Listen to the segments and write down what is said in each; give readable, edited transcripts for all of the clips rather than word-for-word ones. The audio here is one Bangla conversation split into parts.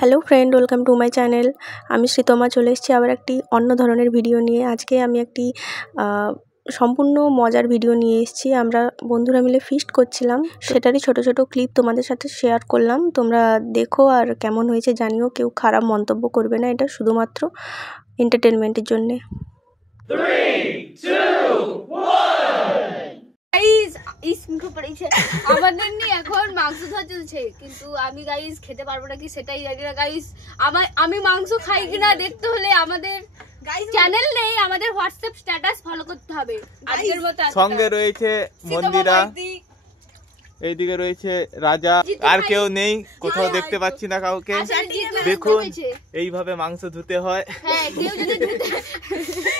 Hello friend, welcome to my channel. আমি শ্রীতমা চলে এসেছি আবার একটি অন্য ধরনের ভিডিও নিয়ে। আজকে আমি একটি সম্পূর্ণ মজার ভিডিও নিয়ে এসেছি। আমরা বন্ধুরা মিলে ফিস্ট করছিলাম, সেটারই ছোট ছোট ক্লিপ তোমাদের সাথে শেয়ার করলাম। তোমরা দেখো আর কেমন হয়েছে জানিও। কেউ খারাপ মন্তব্য করবে না, এটা শুধুমাত্র এন্টারটেনমেন্টের জন্যে। আমাদের নিয়ে এখন মাংস ধোয়া চলছে, কিন্তু আমি গাইস খেতে পারবো নাকি সেটাই জানি না গাইস। আমি মাংস খাই কিনা দেখতে হলে আমাদের চ্যানেল নেই, আমাদের হোয়াটসঅ্যাপ স্ট্যাটাস ফলো করতে হবে। আজকের মতো সঙ্গে রয়েছে মন্দিরা, এইদিকে রয়েছে রাজা, আর কেউ নেই, কোথাও দেখতে পাচ্ছি না কাউকে। দেখুন এইভাবে মাংস ধুতে হয়,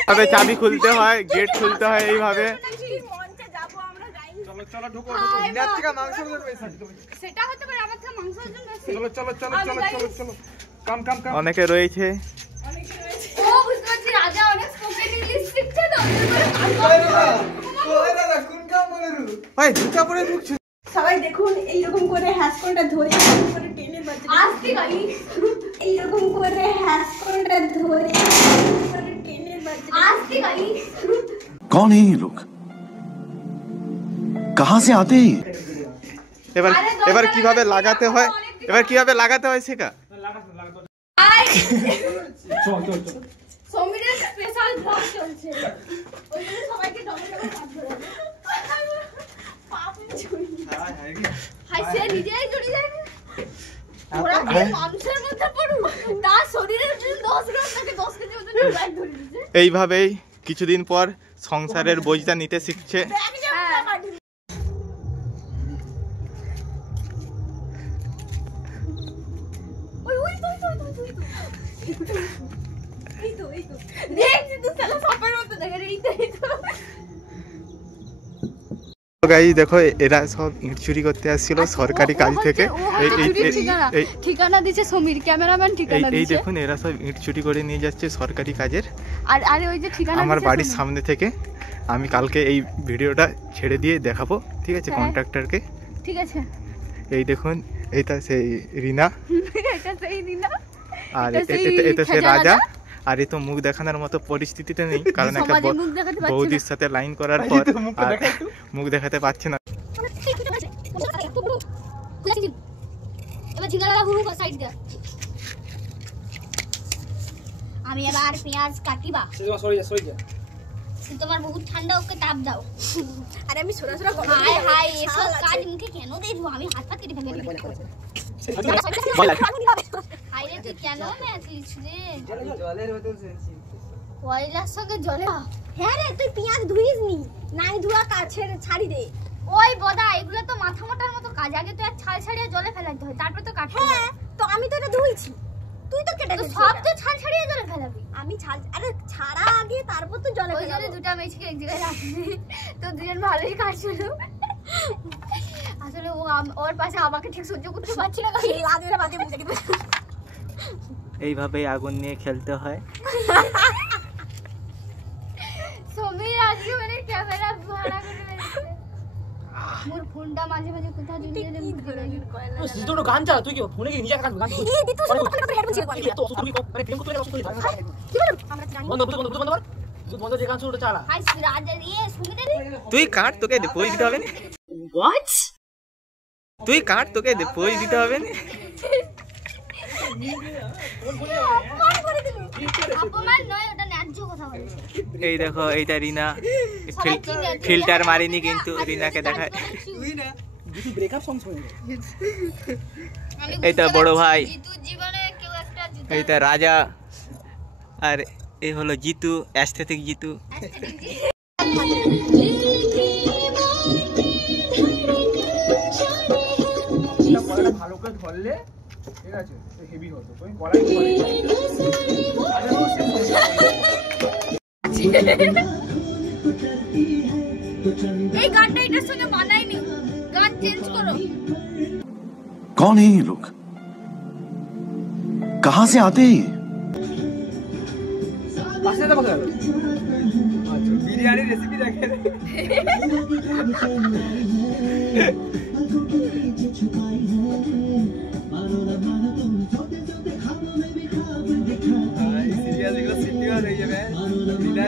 এইভাবে চাবি খুলতে হয়, গেট খুলতে হয় এইভাবে। অনেকে রয়েছে। সবাই দেখুন এইরকম করে হ্যাসকলটা ধরে টেনে বাজছে, এইরকম করে হ্যাসকলটা ধরে টেনে বাজছে। कौन है ये लोग, कहाँ से आते हैं? এবার কিভাবে লাগাতে হয়, শেখা। সমীরের স্পেশাল ব্লগ চলছে, ওইখানে সবাইকে ডবল হাই সে নিজেই জড়িয়ে যায়। ওরা কি মানুষের মধ্যে পড়ু, তার শরীরের 10 গ্রাম থেকে 10 কেজি ওজনের ব্যাগ ধরে দিয়েছে। এইভাবেই কিছুদিন পর সংসারের বোঝটা নিতে শিখছে। গাইস দেখো, এরা সব ইট চুরি করতে আসছিল সরকারি কাজ থেকে। ঠিকানা দিয়েছে সমীর, ক্যামেরাম্যান ঠিকানা দিয়েছে। এই দেখুন, এরা সব ইট চুরি করে নিয়ে যাচ্ছে সরকারি কাজের। আর ওই যে ঠিকানা আমার বাড়ির সামনে থেকে। আমি কালকে এই ভিডিওটা ছেড়ে দিয়ে দেখাবো, ঠিক আছে, কন্ট্রাক্টরকে। ঠিক আছে। এই দেখুন, এইটা সেই রিনা, এটা সেই রিনা, আর এটা সেই রাজা। আর এই তো মুখ দেখানোর মতো পরিস্থিতিতে নেই, কারণ একটা বৌদির সাথে লাইন করার পর মুখ দেখাতে পারছে না। আমি এবার পেঁয়াজ কাটিবা। তোমার বহুত ঠান্ডা, ওকে তাপ দাও। আরে আমি সোনা সোনা কথা হাই হাই, এসব কাজ মুখে কেন দেবো? আমি হাত পাত কেটে ফেলে দিই। আরে তুই কেন মেছিস রে? কয়লার সঙ্গে জলে? হ্যাঁ রে, তুই পেঁয়াজ ধুইসনি, নাই ধোয়া কাছে ছাড়ি দে। ওই বদা, এগুলো তো মাথা মোটার মতো কাজ। আগে তো এক ছাল ছাড়িয়ে জলে ফেলাতে হয়, তারপর তো কাটতে হয়। হ্যাঁ, তো আমি তো এটা ধুইছি, তুই তো কেটে দিছিস। সব তো ছাল ছাড়িয়ে জলে ফেলাবি। আমি আরে ছাড়া আগে তারপর তো জলে ওই জন্য দুটো মেয়েকে এক জায়গায় রাখছি, তো দুজন ভালোই কাটছিল। আসলে ওর পাশে আমাকে ঠিক সহ্য করতে পারছি না। এইভাবেই আগুন নিয়ে খেলতে হয়। সমীর আজকে মানে ক্যামেরা ভাড়া করে রেখেছে। মোর ফোনটা মাঝে মাঝে কোথাও জড়িয়ে গেলে দুটো গান চালা, তুই কি ফোনে কি নিজে গান গান এই দিতু শুধু কথা করে হেডফোন ছিল কোন তো তুমি মানে ফিল্ম করতে গেছো তো কি বল? আমরা জানি বন্ধ বন্ধ যে গান শুনতে চালা। হাই রাজা রে, সমীর তুই কাট, তোকে বই দিতে হবে না। হোয়াট? তুই কাট, তোকে বই দিতে হবে না। অপমান নয়, ওটা ন্যায্য কথা বলছে। এই দেখো, এইটা রিনা, ফিল্টার মারিনি কিন্তু রিনাকে দেখায়। ব্রেকআপ সং শুনে। এইটা বড় ভাই, জিতু জীবনে কেউ একটা জুতা। এইটা রাজা, আর এই হলো জিতু, অ্যাস্থেটিক জিতু। ভালো করে ধরলে ঠিক আছে, হেভি হতো। তুমি কলাই করে এই গানটা এটার সঙ্গে মানায়নি, গান চেঞ্জ করো। कौन है ये लोग, कहाँ से आते हैं? পাশে দেখো। আচ্ছা, বিরিয়ানির রেসিপি দেখেন।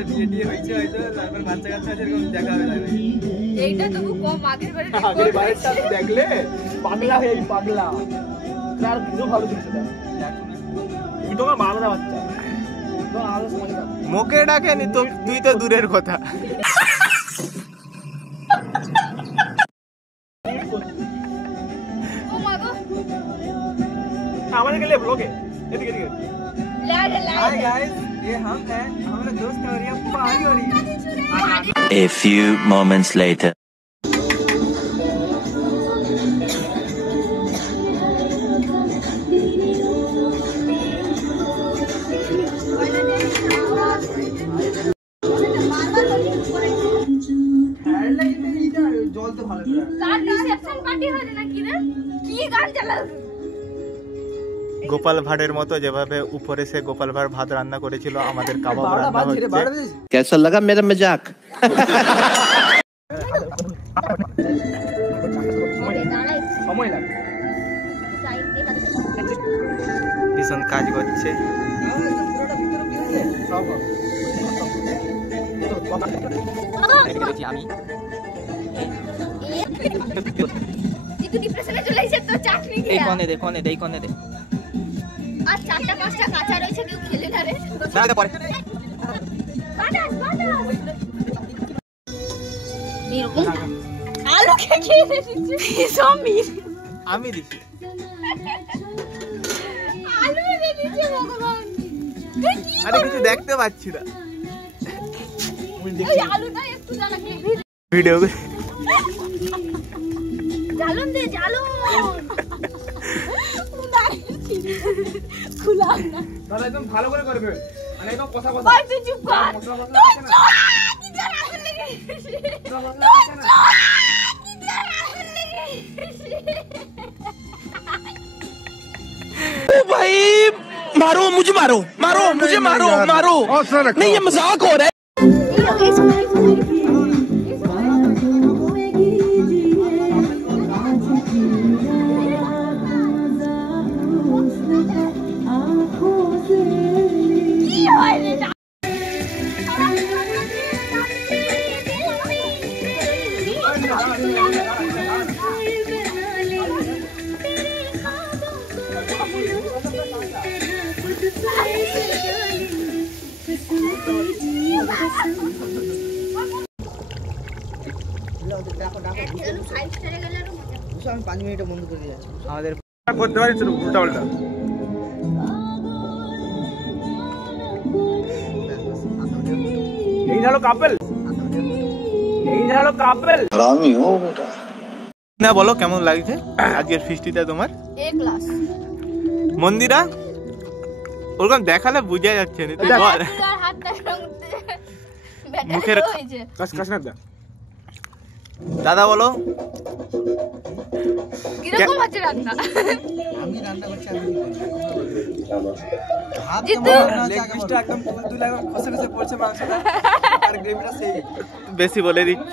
বিয়ে টিয়ে হয়েছে হয়তো, তারপর বাচ্চা কাচ্চা আছে, এরকম দেখা হবে না। এইটা তবু কম, আগের বারে আগের বারেরটা দেখলে পাগলা হয়ে যাবি, পাগলা। আর কিছু ভালো জিনিস এটা। তুমি তো আমার আলাদা বাচ্চা, তোমার আলাদা সময় না। মুখে ডাকেনি তো, তুই তো দূরের কথা। ও মা গো, আমাদের গেলে ব্লগে এদিকে এদিকে। লাইট हाय गाइस, ये हम हैं, हमारा दोस्त हो रही है पार्टी हो रही है। A few moments later. জল তো ভালো করে। তার রিসেপশন পার্টি হবে নাকি রে? কি গান চালাও? গোপাল ভাঁড়ের মতো যেভাবে উপরে সে গোপাল ভাঁড় ভাত রান্না করেছিল, আমাদের কাবাব রান্না হচ্ছে। कैसा लगा मेरा मजाक? সময় লাগে। ভীষণ কাজ করছে। আমি একটু ডিপ্রেশনে চলে এসে তো চাকরি এই খেয়া। কোণে দে, কোণে দে, এই কোণে দে। আর 4টা 5টা কাঁচা রয়েছে, কেউ খেলে না রে। না দে পরে। বাটাস বাটাস এরকম আলু খেয়ে দিচ্ছে সমীর, আমি দিছি। আলু খেয়ে দিচ্ছে ভগবান। তুই কি আরে কিছু দেখতে পাচ্ছি না ওই আলুটা একটু জ্বালা খেয়ে ভিডিও। জ্বালন দে, জ্বালন খুলা না। দাদা একদম ভালো করে করবে, মানে একদম কথা কথা। ওই তুই চুপ কর, মশলা মশলা তুই আছে না? চুপ, কি জ্বালা আগুন লেগে মশলা মশলা আছে না? কি জ্বালা আগুন লেগে। भाई मारो मुझे, मारो मारो मुझे, मारो मारो। नहीं ये मजाक हो रहा है। কি হয় রে? আমি 5 মিনিটে বন্ধ করে দিয়েছি। আমাদের করতে পারি তো উল্টা পাল্টা। এই হলো কাপল, এই হলো কাপল। না বলো কেমন লাগছে আজকের ফিস্টিটা তোমার? এ ক্লাস মন্দিরা ওরকম দেখালে বোঝা যাচ্ছে না, তুই বল। তার হাতটা মুখের হয়েছে। কাশ কাশ না দা। দাদা বলো কিরকম আছে রান্না? আমি রান্না করছি, আমি কি করব? হাত জিতু। লেগ পিসটা একদম তুলে খসে খসে পড়ছে মাংসটা, আর গ্রেভিটা সেই। বেশি বলে দিচ্ছ।